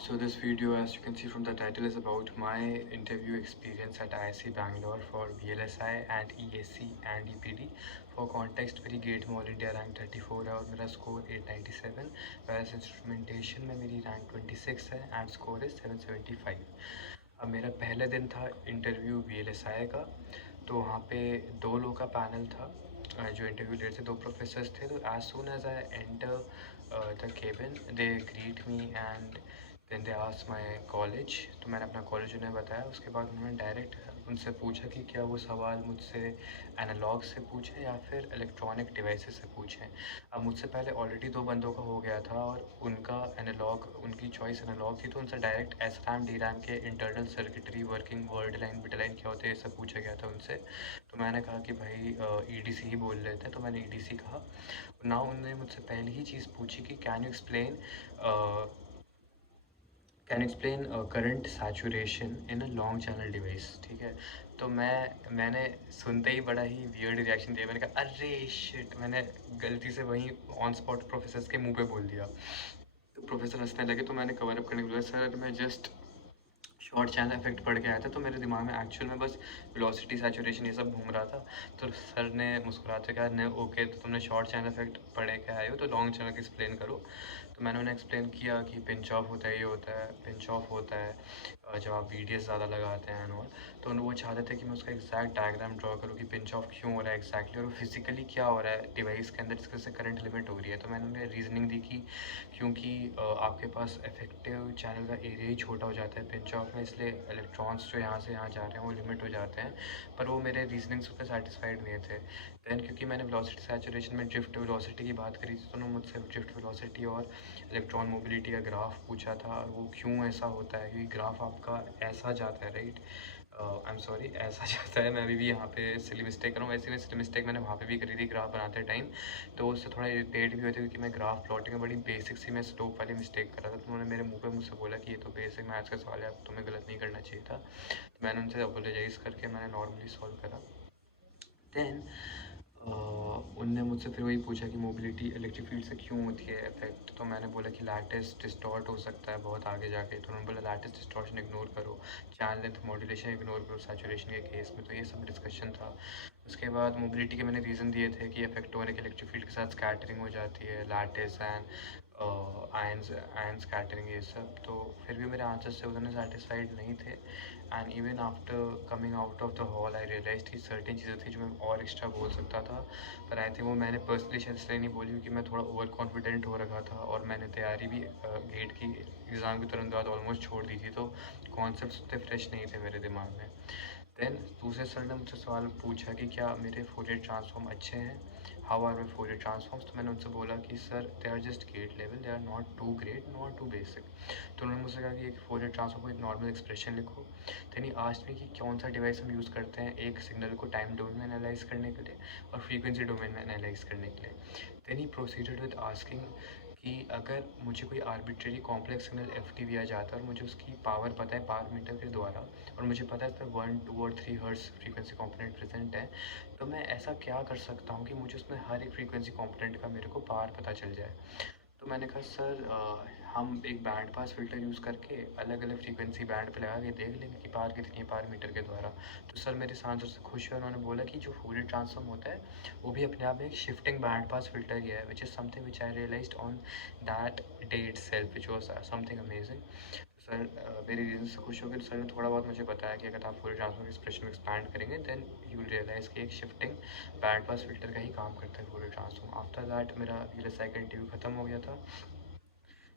So this video, as you can see from the title, is about my interview experience at IISc Bangalore for VLSI and EAC and EPD. For context, मेरी gate में all India rank 34 है और मेरा score 897, वैसे instrumentation में मेरी rank 26 है and score is 775। अब मेरा पहले दिन था इंटरव्यू VLSI का, तो वहाँ पे दो लोगों का पैनल था जो इंटरव्यू ले रहे थे, दो प्रोफेसर्स थे। तो as soon as I enter the cabin they greet me and then they asked my college. तो मैंने अपना कॉलेज उन्हें बताया। उसके बाद उन्होंने डायरेक्ट उनसे पूछा कि क्या वो सवाल मुझसे एनालॉग से पूछे या फिर इलेक्ट्रॉनिक डिवाइसेस से पूछें। अब मुझसे पहले ऑलरेडी दो बंदों का हो गया था और उनका एनालॉग, उनकी चॉइस एनालॉग थी, तो उनसे direct S RAM D RAM के internal circuitry working, word line bit line क्या होते हैं, ये सब पूछा गया था उनसे। तो मैंने कहा कि भाई EDC ही बोल लेते हैं, तो मैंने EDC कहा। ना उन्होंने मुझसे पहली ही चीज़ पूछी कि can explain current saturation in a long channel device. ठीक है, तो मैंने सुनते ही बड़ा ही वियर्ड रिएक्शन दिया। मैंने कहा अरे शिट, मैंने गलती से वहीं ऑन स्पॉट प्रोफेसर के मुंह पे बोल दिया। तो प्रोफेसर हंसने लगे, तो मैंने कवर अप करने के लिए बोला, सर मैं जस्ट शॉर्ट चैनल इफेक्ट पढ़ के आया था, तो मेरे दिमाग में एक्चुअल में बस वेलोसिटी सैचुरेशन ये सब घूम रहा था। तो सर ने मुस्कुराते कहा, नहीं ओके, तो तुमने शॉर्ट चैनल इफेक्ट पढ़ के आए हो तो लॉन्ग चैनल का एक्सप्लेन करो। तो मैंने उन्हें एक्सप्लेन किया कि पिंच ऑफ होता है, ये होता है, पिंच ऑफ होता है जब आप VDS ज़्यादा लगाते हैं एंड ऑल। तो वो चाहते थे कि मैं उसका एग्जैक्ट डायग्राम ड्रॉ करूँ कि पिंच ऑफ क्यों हो रहा है एग्जैक्टली, और फिजिकली क्या हो रहा है डिवाइस के अंदर जिससे करंट लिमिट हो रही है। तो मैंने उन्हें रीजनिंग दी कि क्योंकि आपके पास इफेक्टिव चैनल का एरिया ही छोटा हो जाता है पिंच ऑफ में, इसलिए इलेक्ट्रॉन्स जो यहाँ से यहाँ जा रहे हैं वो लिमिट हो जाते हैं। पर वो मेरे रीजनिंग से उतने सेटिस्फाइड नहीं थे। दैन क्योंकि मैंने वेलोसिटी सैचुरेशन में ड्रिफ्ट वेलोसिटी की बात करी थी, तो उन्होंने मुझसे ड्रिफ्ट वेलोसिटी और इलेक्ट्रॉन मोबिलिटी का ग्राफ पूछा था, और वो क्यों ऐसा होता है, क्योंकि ग्राफ आपका ऐसा जाता है, राइट? आई एम सॉरी, ऐसा जाता है। मैं अभी भी यहाँ पे सिली मिस्टेक कर रहा हूँ। वैसे में सिली मिस्टेक मैंने वहाँ पे भी करी थी ग्राफ बनाते टाइम, तो उससे थोड़ा इरिटेट भी होती है, क्योंकि मैं ग्राफ प्लॉटिंग में बड़ी बेसिक सी मैं स्लोप वाली मिस्टेक कर रहा था। तो उन्होंने मेरे मुंह पे मुझसे बोला कि ये तो बेसिक मैथ्स का सवाल है, तुम्हें गलत नहीं करना चाहिए था। तो मैंने उनसे अपोलोजाइज़ करके मैंने नॉर्मली सॉल्व करा। दैन उनने मुझसे फिर वही पूछा कि मोबिलिटी इलेक्ट्रिक फील्ड से क्यों होती है इफेक्ट। तो मैंने बोला कि लैटिस डिस्टॉर्ट हो सकता है बहुत आगे जाके। तो उन्होंने बोला लैटिस डिस्टॉर्शन इग्नोर करो, चैनल लेंथ मॉड्यूलेशन इग्नोर करो सैचुरेशन के केस में। तो ये सब डिस्कशन था। उसके बाद मोबिलिटी के मैंने रीज़न दिए थे कि इफेक्ट होने के इलेक्ट्रिक फील्ड के साथ स्कैटरिंग हो जाती है, लैटिस एंड आयन स्कैटरिंग, ये सब। तो फिर भी मेरे आंसर से उन्होंने सेटिस्फाइड नहीं थे। And even after coming out of the hall I realize कि सर्टेन चीज़ें थी जो मैं और एक्स्ट्रा बोल सकता था, पर आई थिंक वो मैंने पर्सनली शायद इसलिए नहीं बोली क्योंकि मैं थोड़ा ओवर कॉन्फिडेंट हो रखा था, और मैंने तैयारी भी गेट की एग्ज़ाम के तुरंत बाद ऑलमोस्ट छोड़ दी थी। तो कॉन्सेप्ट उतने फ्रेश नहीं थे मेरे दिमाग में। देन दूसरे सर ने मुझसे सवाल पूछा कि क्या मेरे फोरियर ट्रांसफॉर्म अच्छे हैं, how are my Fourier transforms. तो मैंने उनसे बोला कि sir they are just gate level, they are not too great not too basic. तो उन्होंने मुझसे कहा कि एक फोरियर ट्रांसफॉर्म को एक नॉर्मल एक्सप्रेशन लिखो। देन ही आस्क्ड मी कि कौन सा डिवाइस हम यूज़ करते हैं एक सिग्नल को टाइम डोमेन में एनालाइज करने के लिए और फ्रीक्वेंसी डोमेन में एनालाइज करने के लिए। Then he proceeded with asking कि अगर मुझे कोई आर्बिट्रेरी कॉम्प्लेक्स सिग्नल दिया जाता है और मुझे उसकी पावर पता है पावर मीटर के द्वारा, और मुझे पता है इसमें 1, 2 और 3 हर्ट्ज फ्रीक्वेंसी कंपोनेंट प्रेजेंट है, तो मैं ऐसा क्या कर सकता हूँ कि मुझे उसमें हर एक फ्रीक्वेंसी कंपोनेंट का मेरे को पावर पता चल जाए। तो मैंने कहा सर हम एक बैंड पास फिल्टर यूज़ करके अलग अलग फ्रीक्वेंसी बैंड पे लगा के देख लेंगे कि पावर कितनी है पावर मीटर के द्वारा। तो सर मेरे इस आंसर से खुश हुए। उन्होंने बोला कि जो फूरियर ट्रांसफॉर्म होता है वो भी अपने आप में एक शिफ्टिंग बैंड पास फिल्टर ही है, which is something which I realized on that day itself, which was something amazing. Sir मेरे रीज़न से खुश हो गए। तो सर ने थोड़ा बहुत मुझे बताया कि अगर आप फूरियर ट्रांसफॉर्म एक्सप्रेशन में एक्सपैंड करेंगे देन यू विल रियलाइज़ कि एक शिफ्टिंग बैंड पास फिल्टर का ही काम करता है फूरियर ट्रांसफॉर्म। आफ्टर दैट मेरा VLSI का इंटरव्यू खत्म हो गया था।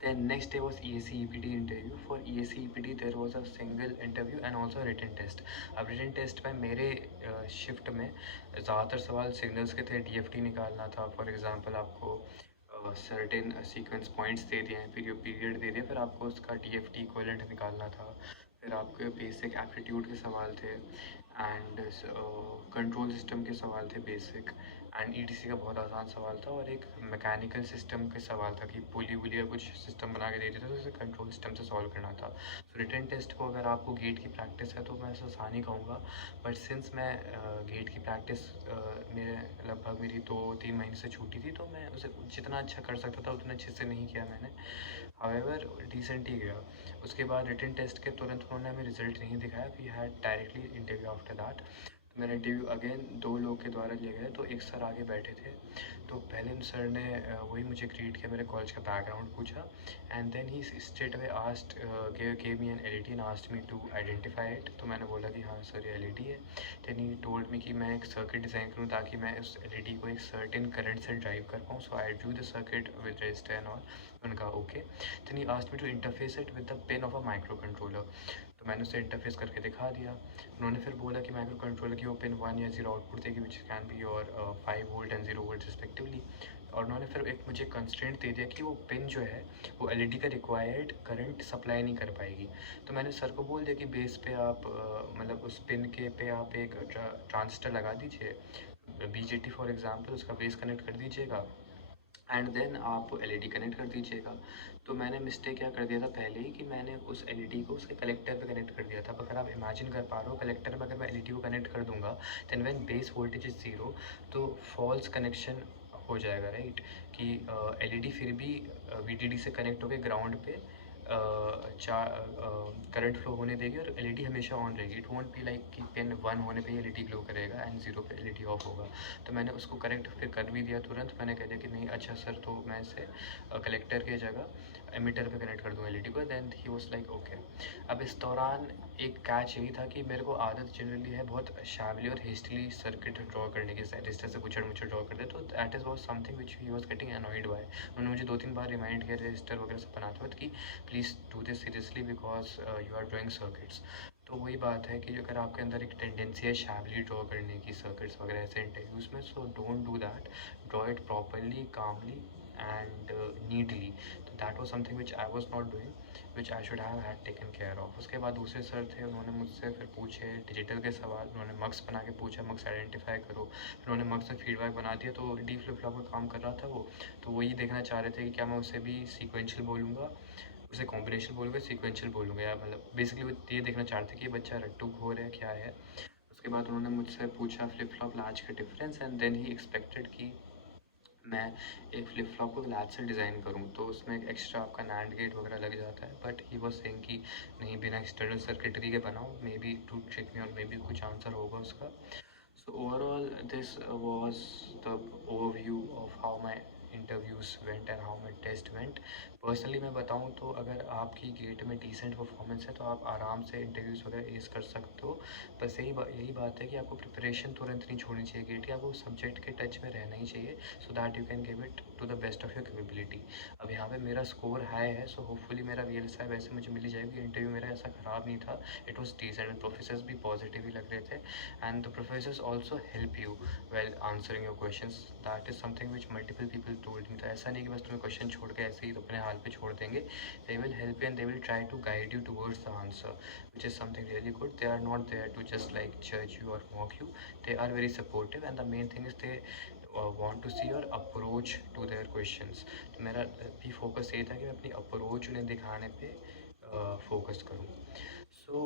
Then next day was EAC EPD interview. For EAC EPD there was a single interview and also a written test. अब written test में मेरे शिफ्ट में ज़्यादातर सवाल सिग्नल्स के थे, DFT निकालना था। फॉर एग्जांपल आपको सर्टेन सीक्वेंस पॉइंट्स दे दिए हैं, फिर पीरियड दे दिया, फिर आपको उसका DFT इक्विवेलेंट निकालना था। फिर आपके बेसिक एप्टीट्यूड के सवाल थे एंड कंट्रोल सिस्टम के सवाल थे बेसिक, एंड ईटीसी का बहुत आसान सवाल था और एक मैकेनिकल सिस्टम का सवाल था कि पुली वुली या कुछ सिस्टम बना के दे दिया था तो उसे कंट्रोल सिस्टम से सॉल्व करना था। सो रिटन टेस्ट को अगर आपको गेट की प्रैक्टिस है तो मैं इसे आसान ही कहूँगा, बट सिंस मैं गेट की प्रैक्टिस मेरे लगभग मेरी 2-3 महीने से छूटी थी तो मैं उसे जितना अच्छा कर सकता था उतना अच्छे से नहीं किया मैंने। हावेवर डिसेंट ही गया। उसके बाद रिटन टेस्ट के तुरंत उन्होंने हमें रिजल्ट नहीं दिखाया, we had directly interview after that. तो मेरा इंटरव्यू अगेन 2 लोग के द्वारा लिया गया, तो एक सर आगे बैठे थे। तो पहले सर ने वही मुझे ग्रीट किया, मेरे कॉलेज का बैकग्राउंड पूछा and then he straight away asked gave me an LED and asked me to identify it. तो मैंने बोला कि हाँ सर ये एलईडी है। देन ही टोल्ड मी कि मैं एक सर्किट डिज़ाइन करूँ ताकि मैं उस एलईडी को एक सर्टेन करंट से ड्राइव कर पाऊँ। So I drew the circuit with register and all. उनका okay. Then he asked me to interface it with the pin of a microcontroller. तो मैंने उसे इंटरफेस करके दिखा दिया। उन्होंने फिर बोला कि माइक्रो कंट्रोलर की वो पिन 1 या 0 आउटपुट देगी विच कैन बी और 5 वोल्ट एंड 0 वोल्ट रिस्पेक्टिवली। और उन्होंने फिर एक मुझे कंस्ट्रेंट दे दिया कि वो पिन जो है वो एलईडी का रिक्वायर्ड करंट सप्लाई नहीं कर पाएगी। तो मैंने सर को बोल दिया कि बेस पे आप मतलब उस पिन के पे आप एक ट्रांजिस्टर लगा दीजिए, बीजेटी फॉर एग्जांपल, उसका बेस कनेक्ट कर दीजिएगा एंड देन आप एलईडी कनेक्ट कर दीजिएगा। तो मैंने मिस्टेक क्या कर दिया था पहले ही कि मैंने उस एलईडी को उसके कलेक्टर पे कनेक्ट कर दिया था। अब अगर आप इमेजिन कर पा रहे हो, कलेक्टर में अगर मैं एलईडी को कनेक्ट कर दूंगा then when base voltage is 0 तो फॉल्स कनेक्शन हो जाएगा, राइट? कि एलईडी फिर भी वीडीडी से कनेक्ट होकर ग्राउंड पे करंट फ्लो होने देगी और एलईडी हमेशा ऑन रहेगी। इट वॉन्ट बी लाइक कि पिन 1 होने पे ही एलईडी ग्लो करेगा एंड 0 पे एलईडी ऑफ होगा। तो मैंने उसको करेक्ट फिर कर भी दिया तुरंत। मैंने कह दिया कि नहीं अच्छा सर, तो मैं इसे कलेक्टर की जगह एमीटर पे कनेक्ट कर दूँगा एलईडी को। Then he was like okay. अब इस दौरान एक कैच यही था कि मेरे को आदत जनरली है बहुत शैवली और हेस्टली सर्किट ड्रॉ करने की, रजिस्टर से कुचड़ मुचड़ ड्रॉ कर दे। तो that is was something which he was getting annoyed by. उन्होंने मुझे 2-3 बार रिमाइंड किया रजिस्टर वगैरह सब बनाते वक्त कि please do this seriously because you are drawing circuits. तो वही बात है कि अगर आपके अंदर एक टेंडेंसी है शैवली ड्रॉ करने की सर्किट्स वगैरह ऐसे इंटरव्यूज़ में, so don't do that. Draw it properly, calmly and neatly. तो that was something which I was not doing, which I should have had taken care of. उसके बाद दूसरे सर थे, उन्होंने मुझसे फिर पूछे डिजिटल के सवाल। उन्होंने मक्स बना के पूछा, मक्स आइडेंटिफाई करो। फिर उन्होंने मक्स में फीडबैक बना दिया। तो डी फ्लिप फ्लॉप का काम कर रहा था वो, तो वही देखना चाह रहे थे कि क्या मैं उसे भी सीक्वेंशियल बोलूँगा, उसे कॉम्बिनेशन बोलूँगा, सीक्वेंशियल बोलूँगा, या मतलब बेसिकली वो ये देखना चाहते कि ये बच्चा रट्टू घोर है क्या है। उसके बाद उन्होंने मुझसे पूछा फ्लिप फ्लॉप लैच का difference and then he expected कि मैं एक फ्लिप फ्लॉप को लैच से डिज़ाइन करूँ। तो उसमें एक एक्स्ट्रा आपका नैंड गेट वगैरह लग जाता है, बट ही वाज सेइंग कि नहीं, बिना एक्सटर्नल सर्किटरी के बनाओ, मे बी टू ट्रिक मी और मे बी कुछ आंसर होगा उसका। So overall, this was the overview of how my interviews went and how my test went. Personally मैं बताऊँ तो अगर आपकी गेट में डिसेंट परफॉर्मेंस है तो आप आराम से इंटरव्यूज़ वगैरह एस कर सकते हो। बस यही बात है कि आपको प्रिपरेशन तुरंत नहीं छोड़नी चाहिए गेट की, आपको सब्जेक्ट के टच में रहना ही चाहिए so that you can give it to the best of your capability. अब यहाँ पे मेरा स्कोर हाई है, सो होपफुली मेरा वीएलएसआई वैसे मुझे मिल ही जाएगी। इंटरव्यू मेरा ऐसा ख़राब नहीं था, it was decent and professors भी पॉजिटिव ही लग रहे थे and the professors also help you while answering your questions. That is something which multiple people told me. तो ऐसा नहीं कि बस तुम्हें क्वेश्चन छोड़ के ऐसे ही तो अपने हाल पे छोड़ देंगे। They will help you and they will try to guide you towards the answer, which is something really good. They are not there to just like judge you or mock you. They are very supportive and the main thing is they want to see your approach to their questions. तो मेरा भी focus ये था कि मैं अपनी approach उन्हें दिखाने पे फोकस करूँ। So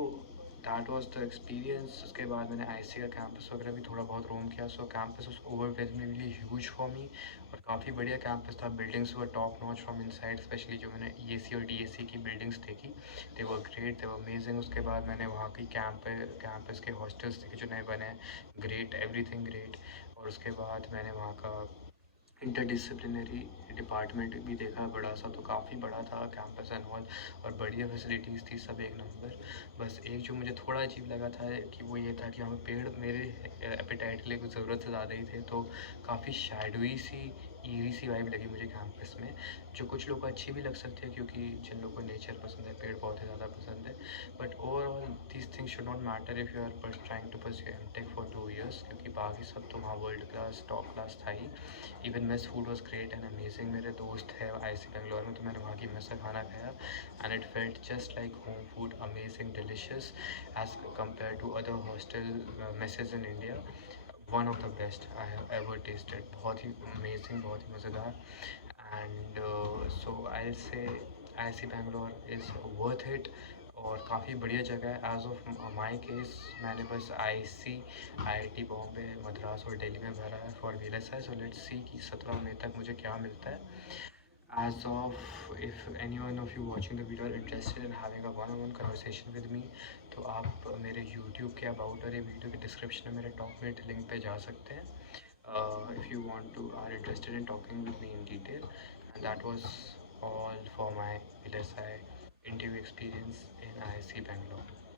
that was the experience. उसके बाद मैंने आईसी का कैंपस वगैरह भी थोड़ा बहुत रोम किया। So campus was overwhelmingly huge for me और काफ़ी बढ़िया कैंपस था। Buildings were top notch from inside, specially जो मैंने ईएसी और डीएसी की बिल्डिंग्स देखी, दे were great, they were amazing. उसके बाद मैंने वहाँ की कैंपस के हॉस्टल्स देखे जो नए बने, ग्रेट, एवरीथिंग ग्रेट। और उसके बाद मैंने वहाँ का इंटरडिसिप्लिनरी डिपार्टमेंट भी देखा बड़ा सा, तो काफ़ी बड़ा था कैंपस एंड ऑल और बढ़िया फैसिलिटीज़ थी सब एक नंबर। बस एक जो मुझे थोड़ा अजीब लगा था कि वो ये था कि हमें पेड़ मेरे एपेटाइट के लिए कुछ ज़रूरत से ज़्यादा ही थे, तो काफ़ी शैडोई सी ईरी सी वाइब लगी मुझे कैंपस में, जो कुछ लोग को अच्छी भी लग सकती है क्योंकि जिन लोगों को नेचर पसंद है, पेड़ पौधे ज़्यादा पसंद है। But overall this things should not matter if you are trying to pursue MTech for 2 years, क्योंकि बाकी सब तो वहाँ वर्ल्ड क्लास टॉप क्लास था ही। Even mess food was great and amazing. मेरे दोस्त है आईसी बेंगलोर में, तो मैंने वहाँ की मेस का खाना खाया and it felt just like home food, amazing, delicious as compare to other hostel messes in India. One of the best I have ever tasted, बहुत ही अमेजिंग, बहुत ही मज़ेदार। एंड सो आई से IISc Bangalore is worth it, और काफ़ी बढ़िया जगह है। एज ऑफ माई केस मैंने बस IIT बॉम्बे, मद्रास और दिल्ली में भरा है for VLSI। So let's see कि 17 मई तक मुझे क्या मिलता है। As of, if anyone of you watching the video are interested in having a one-on-one conversation with me, तो आप मेरे YouTube के अबाउट और ये वीडियो के डिस्क्रिप्शन में मेरे टॉप मेट लिंक पे जा सकते हैं, if you want to are interested in talking with me in detail. And that was all for my LSI interview experience in IISc Bangalore.